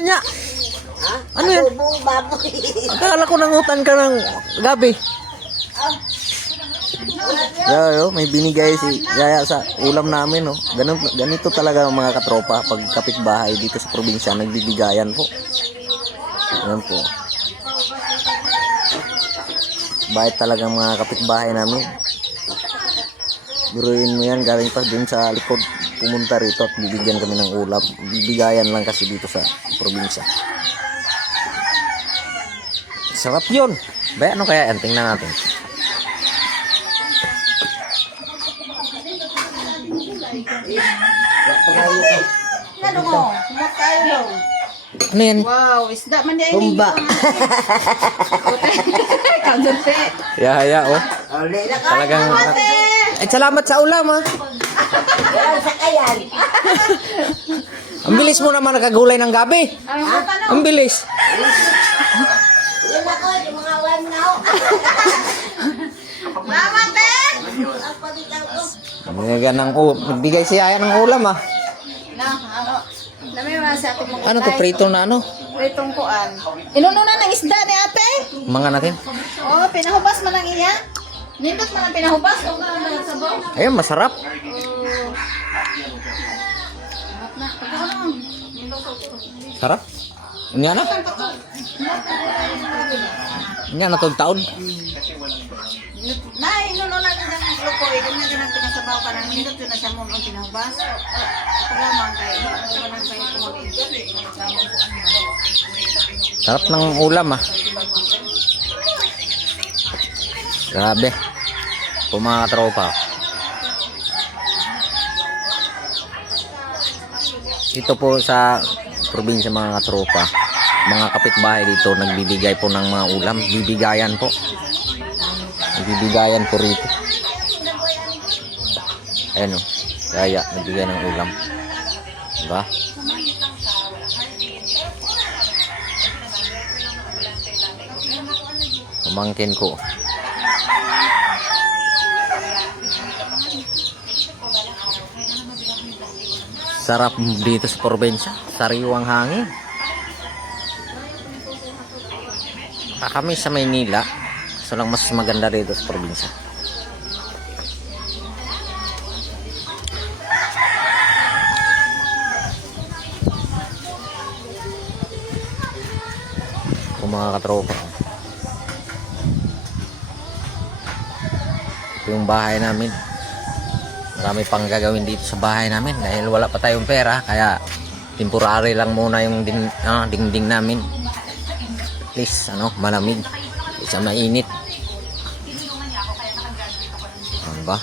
yan niya? Ha? Ano yan? Adobong baboy. Akala ko nangutan ka ng gabi. Yo, may binigay si Yaya sa ulam namin, no. Ganito talaga ang mga katropa pag kapitbahay dito sa probinsya, nagbibigayan po. Yan po. Bait talaga ang mga kapitbahay namin. Biruin mo yan, galing pa dun sa likod, pumunta rito at bibigyan kami ng ulam. Bibigayan lang kasi dito sa probinsya. Sarap yun. Ba, ano kaya yan? Tingnan natin. Ano mo? Kumakain. Ano yan? Wow, isda man din. Humba. Kandupe. Yaya, oh. Uli na ka. Talagang... Ay, salamat sa ulam, ha. Walang sakayan. Ang bilis mo naman nakagulay ng gabi. Ang bilis. Yun ako, yung mga one now. Mama, te! Ang pabitaw ko. Nagbigay si Yaya ng ulam, ha. Dami man sa ating mga Ano to, prito na ano? pritong kuan. Inuno na ng isda ni ate. Mga natin. Oh, pinahubas man ang iya. Nindot man ang pinahubas o na ang sabaw. Ayun, masarap. Sarap. Nga na. Nga na tong taon. Nay, inuno na din ang lukoy. Kung na din ang pinasabaw ka ng nindot yun na siya mo ang pinahubas. Ito lamang kayo. Ano man kayo kumagin. Sarap ng ulam, ah. Grabe. Po mga tropa. Ito po sa probinsya mga tropa. Mga kapitbahay dito nagbibigay po ng mga ulam. Bibigayan po. Bibigayan po rito. Ayan o. Yaya, nagbigay ng ulam. Diba? Pamangkin ko. Sarap dito sa probinsya. Sariwang hangin. Kami sa Maynila. So lang mas maganda dito sa probinsya. Kung mga katropa. Ito yung bahay namin. Marami pang gagawin dito sa bahay namin dahil wala pa tayong pera, kaya temporary lang muna yung dingding namin. At least malamig, isa mainit. Ano ba?